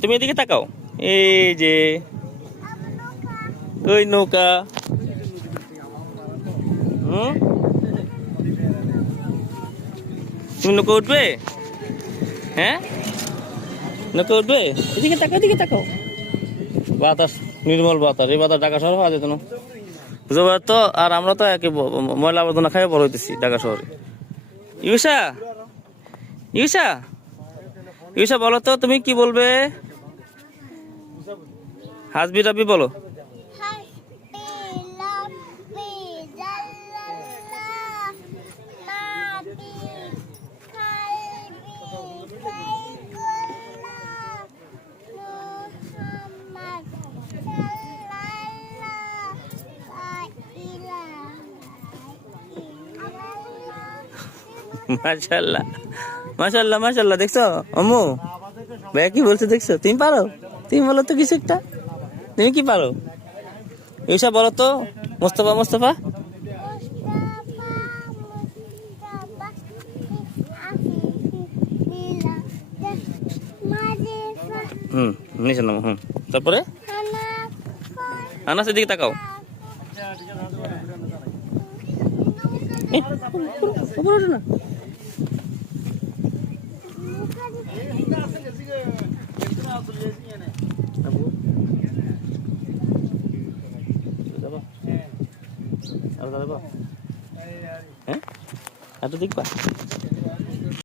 তুমি এদিকে তাকাও। এই যে ওই নৌকা। তুমি নৌকা উঠবে? হ্যাঁ, নৌকা উঠবে? এদিকে তাকাও, এদিকে তাকাও। বাতাস, নির্মল বাতাস। এই বাতাস ঢাকা শহরে পাওয়া যেত না, বুঝতে পারতো। আর আমরা তো একে ময়লা আবর্জনা খাই বড় হইতেছি ঢাকা শহরে। ইউসা, ইউসা, ইউসা বলো তো তুমি কি বলবে? হাসবি রাবি বলো। মাশাআল্লাহ, মাশাআল্লাহ, মাশাআল্লাহ। দেখছো আম্মু ভাইয়া কি বলছে? দেখছো? তুমি পারো? তুমি বলো তো কিছু একটা। তুমি কি পারো? এইসব বলো তো। মোস্তফা, মোস্তফা। নিচে নামো। তারপরে আনাসের দিকে তাকাও। উপরে ওঠো না। হ্যাঁ, এত দেখবা।